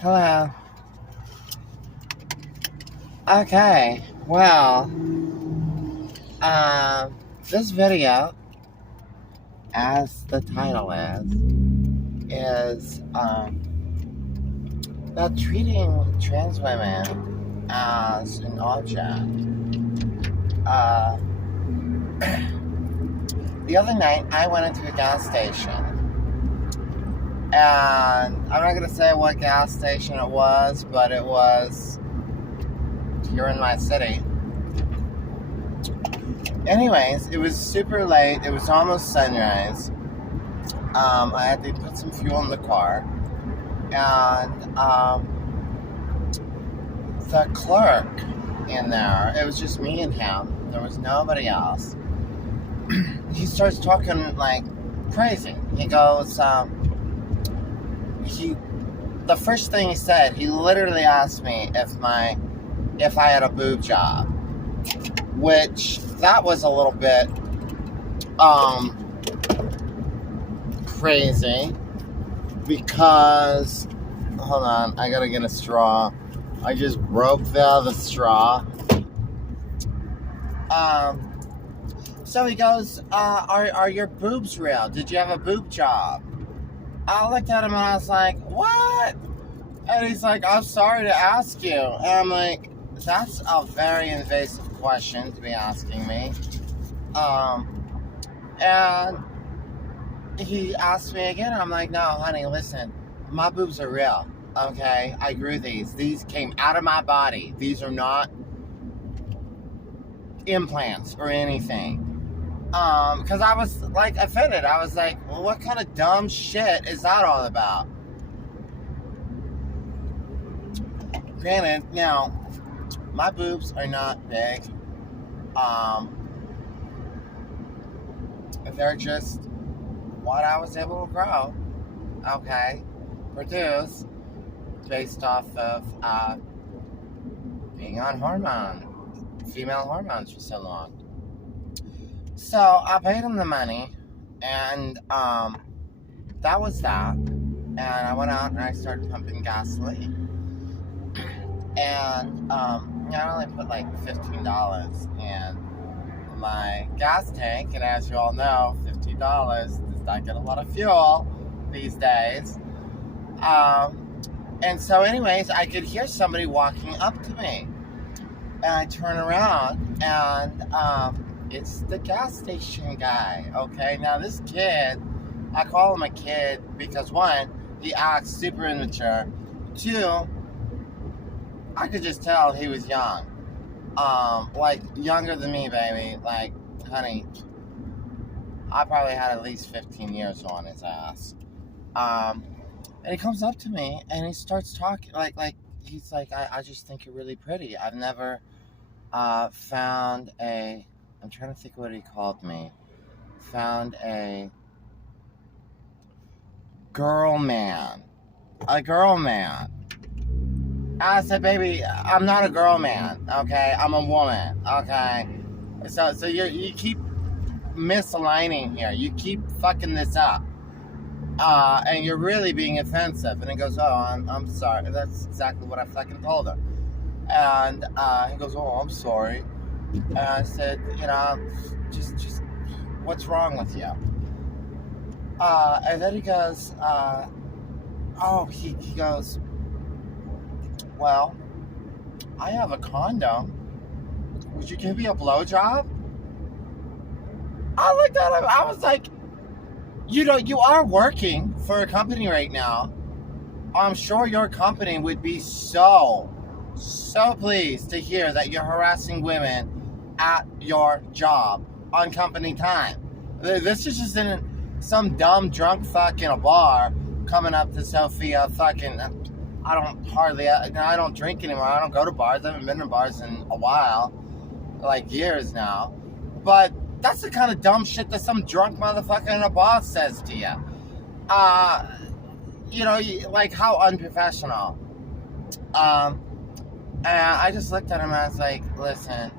Hello. Okay. Well, this video, as the title is about treating trans women as an object. Uh, the other night, I went into a gas station, and I'm not gonna say what gas station it was, but it was here in my city. Anyways, it was super late. It was almost sunrise. I had to put some fuel in the car, and the clerk in there, it was just me and him. There was nobody else. He starts talking like crazy. He goes, the first thing he said, he literally asked me if I had a boob job, which that was a little bit crazy because hold on, I gotta get a straw. I just broke the straw. So he goes, are your boobs real? Did you have a boob job? I looked at him and I was like, what? And he's like, I'm sorry to ask you. And I'm like, that's a very invasive question to be asking me. And he asked me again, and I'm like, no, honey, listen, my boobs are real, okay? I grew these. These came out of my body. These are not implants or anything. Because I was, like, offended. I was like, well, what kind of dumb shit is that all about? Granted, now, my boobs are not big. They're just what I was able to grow, okay, produce, based off of being on female hormones for so long. So I paid him the money, and that was that. And I went out and I started pumping gasoline. And I only put like $15 in my gas tank, and as you all know, $15 does not get a lot of fuel these days. And so anyways, I could hear somebody walking up to me, and I turn around, and it's the gas station guy. Okay, now this kid, I call him a kid because one, he acts super immature. Two, I could just tell he was young. Like, younger than me, baby. Like, honey, I probably had at least 15 years on his ass. And he comes up to me, and he starts talking, he's like, I just think you're really pretty. I've never, found I'm trying to think what he called me. Found a girl man. A girl man. I said, baby, I'm not a girl man, okay? I'm a woman, okay? So you keep misaligning here. You keep fucking this up. And you're really being offensive. And he goes, oh, I'm sorry. That's exactly what I fucking told him. And he goes, oh, I'm sorry. And I said, just what's wrong with you? And then he goes, he goes, well, I have a condom. Would you give me a blowjob? I looked at him. I was like, you are working for a company right now. I'm sure your company would be so pleased to hear that you're harassing women at your job on company time. This is just in some dumb drunk fuck in a bar coming up to Sophia fucking... I don't drink anymore. I don't go to bars. I haven't been to bars in a while, like years now. But that's the kind of dumb shit that some drunk motherfucker in a bar says to you. Like, how unprofessional. And I just looked at him and I was like, listen,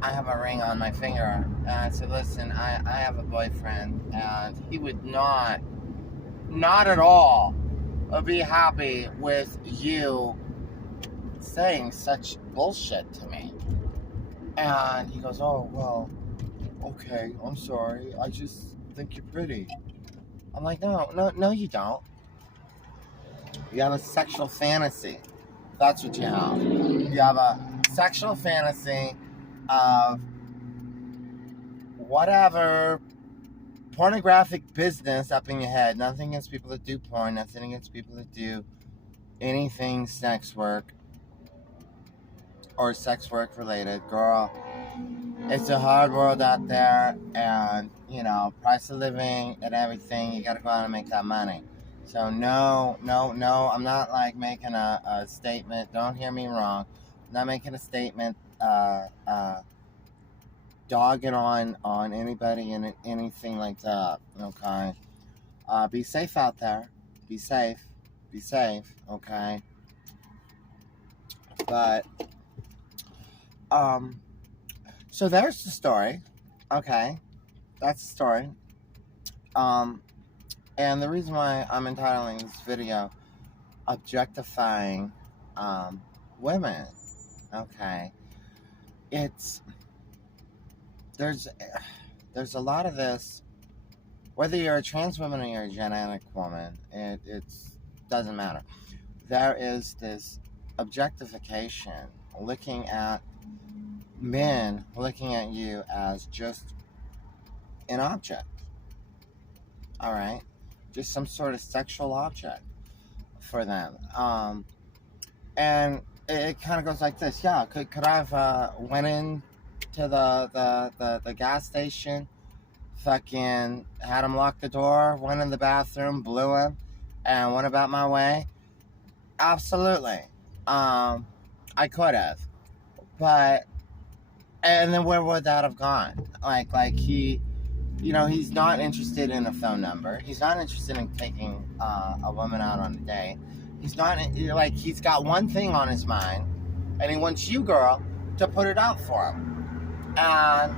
I have a ring on my finger. And I said, listen, I have a boyfriend, and he would not at all be happy with you saying such bullshit to me. And he goes, oh, well, okay, I'm sorry. I just think you're pretty. I'm like, no, you don't. You have a sexual fantasy. That's what you have. You have a sexual fantasy of whatever pornographic business up in your head. Nothing against people that do porn. Nothing against people that do anything sex work or sex work related. Girl, it's a hard world out there, and price of living and everything, you gotta go out and make that money. So no, I'm not like making a statement. Don't hear me wrong. I'm not making a statement dogging on anybody and anything like that. Okay. Be safe out there. Be safe, okay? But so there's the story. Okay. That's the story. And the reason why I'm entitling this video Objectifying Women, okay, there's a lot of this, whether you're a trans woman or you're a genetic woman, it doesn't matter. There is this objectification, looking at men, looking at you as just an object, all right? Just some sort of sexual object for them. And it kind of goes like this. Yeah, could I have went in to the gas station, fucking had him lock the door, went in the bathroom, blew him, and went about my way? Absolutely. I could have. But, and then where would that have gone? Like he... he's not interested in a phone number. He's not interested in taking a woman out on a date. He's not, he's got one thing on his mind, and he wants you, girl, to put it out for him. And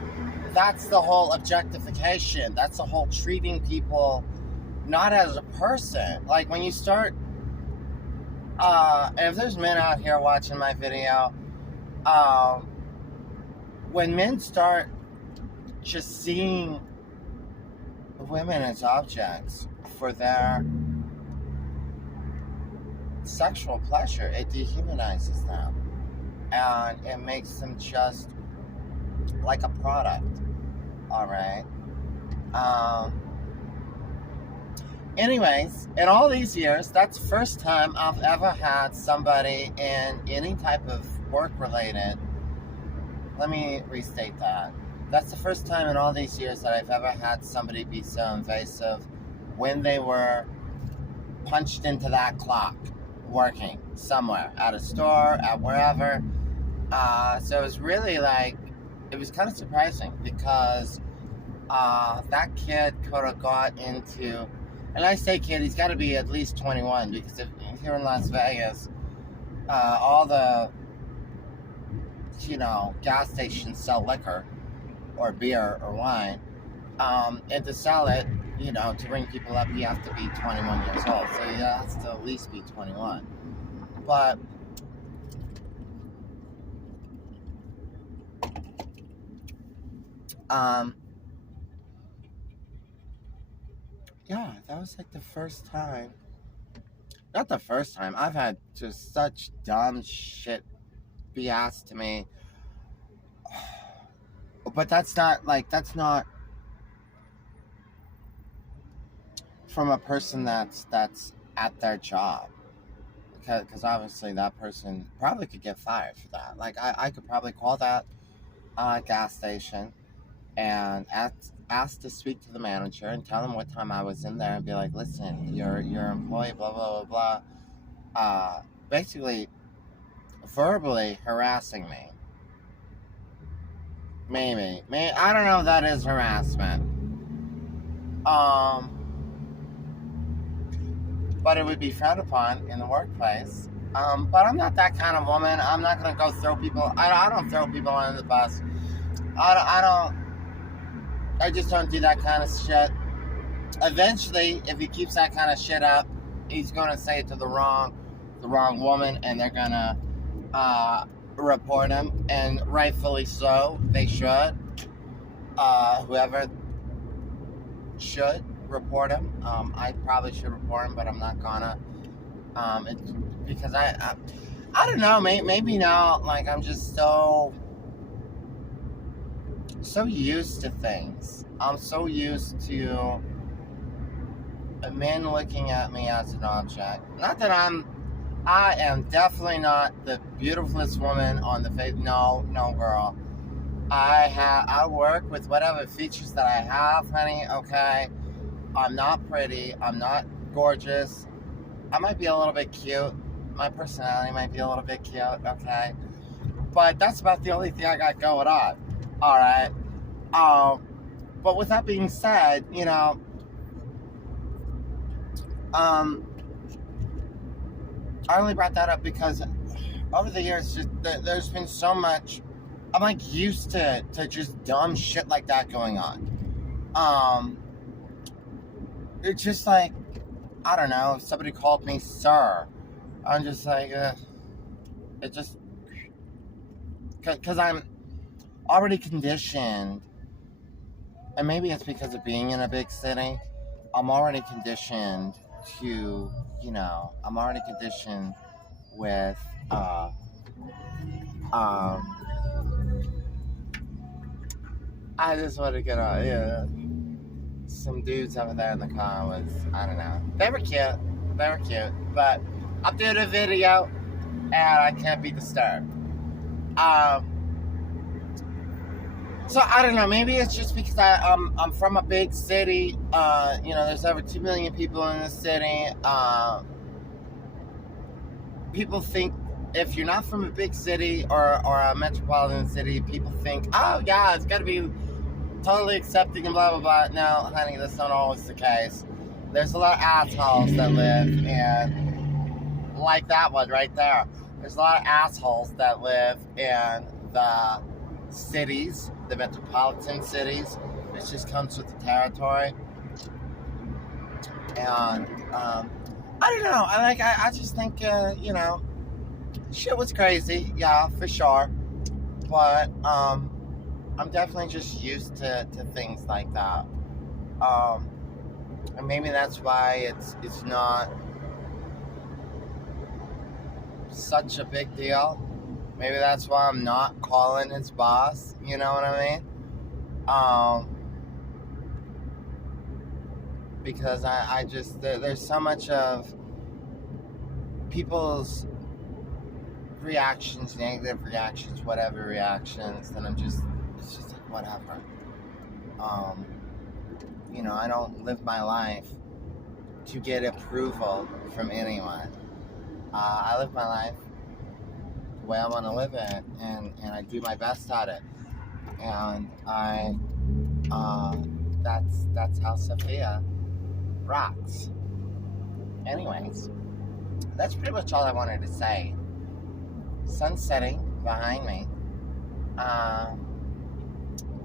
that's the whole objectification. That's the whole treating people not as a person. Like, when you start, and if there's men out here watching my video, when men start just seeing women as objects for their sexual pleasure, it dehumanizes them, and it makes them just like a product. All right. Anyways, in all these years, that's the first time I've ever had somebody in any type of work related. Let me restate that. That's the first time in all these years that I've ever had somebody be so invasive when they were punched into that clock working somewhere, at a store, at wherever. So it was really it was kind of surprising, because that kid could have got into, and I say kid, he's got to be at least 21, because if here in Las Vegas, all the, gas stations sell liquor, or beer, or wine, and to sell it, to bring people up, you have to be 21 years old, so you have to at least be 21, but, yeah, that was the first time, not the first time, I've had just such dumb shit be asked to me. But that's not from a person that's at their job, because obviously that person probably could get fired for that. I could probably call that gas station and ask to speak to the manager and tell them what time I was in there, and be like, listen, your employee, blah blah blah blah, basically verbally harassing me. Maybe. I don't know if that is harassment. But it would be frowned upon in the workplace. But I'm not that kind of woman. I'm not going to go throw people. I don't throw people under the bus. I just don't do that kind of shit. Eventually, if he keeps that kind of shit up, he's gonna say it to the wrong woman, and they're gonna report him, and rightfully so. They should. Whoever should report him. I probably should report him, but I'm not gonna. It's because I don't know. Maybe now, like, I'm just so used to things. I'm so used to a man looking at me as an object. Not that I am definitely not the beautifulest woman on the face. No, girl. I work with whatever features that I have, honey. Okay, I'm not pretty. I'm not gorgeous. I might be a little bit cute. My personality might be a little bit cute. Okay, but that's about the only thing I got going on. All right. But with that being said, you know, I only brought that up because over the years, just there's been so much. I'm like used to just dumb shit like that going on. It's just like, I don't know, if somebody called me sir, I'm just like, it just, because I'm already conditioned, and maybe it's because of being in a big city, I'm already conditioned to, you know, I'm already conditioned with, I just want to get on, yeah. Some dudes over there in the car was, I don't know. They were cute, but I'm doing a video and I can't be disturbed. So I don't know, maybe it's just because I'm from a big city. You know, there's over 2 million people in the city. People think, if you're not from a big city or a metropolitan city, people think, oh yeah, it's got to be totally accepting and blah blah blah. No, honey, that's not always the case. There's a lot of assholes that live in, like that one right there. There's a lot of assholes that live in the cities, the metropolitan cities. It just comes with the territory. And I don't know. I just think you know, shit was crazy, yeah, for sure. But I'm definitely just used to things like that. And maybe that's why it's not such a big deal. Maybe that's why I'm not calling his boss, you know what I mean? Because I just, there's so much of people's reactions, negative reactions, whatever reactions, then it's just like, whatever. You know, I don't live my life to get approval from anyone. I live my life the way I want to live it, and I do my best at it. And that's how Sophia rocks. Anyways, that's pretty much all I wanted to say. Sun setting behind me.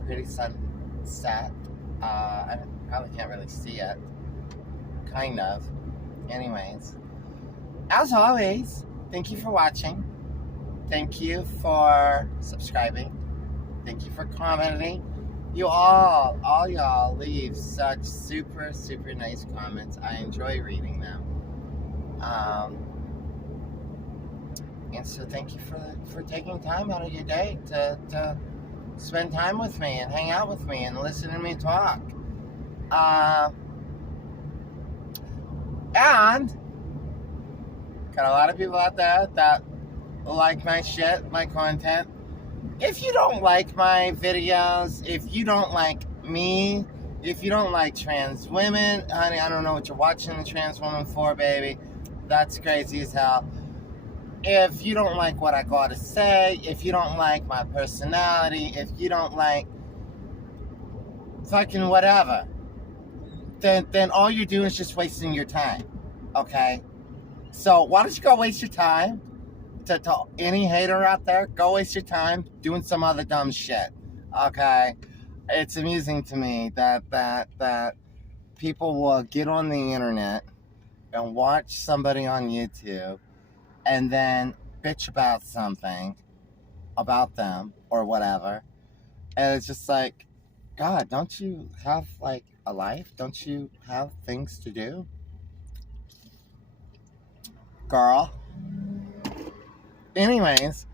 Pretty sunset. I probably can't really see it. Kind of. Anyways, as always, thank you for watching. Thank you for subscribing. Thank you for commenting. You all y'all leave such super, super nice comments. I enjoy reading them. And so thank you for taking time out of your day to spend time with me and hang out with me and listen to me talk. And got a lot of people out there that like my shit, my content. If you don't like my videos, if you don't like me, if you don't like trans women, honey, I don't know what you're watching the trans woman for, baby. That's crazy as hell. If you don't like what I gotta say, if you don't like my personality, if you don't like fucking whatever, then all you're doing is just wasting your time, okay? So why don't you go waste your time to any hater out there? Go waste your time doing some other dumb shit, okay? It's amusing to me that people will get on the internet and watch somebody on YouTube and then bitch about something about them or whatever. And it's just like, God, don't you have like a life? Don't you have things to do? Girl. Anyways,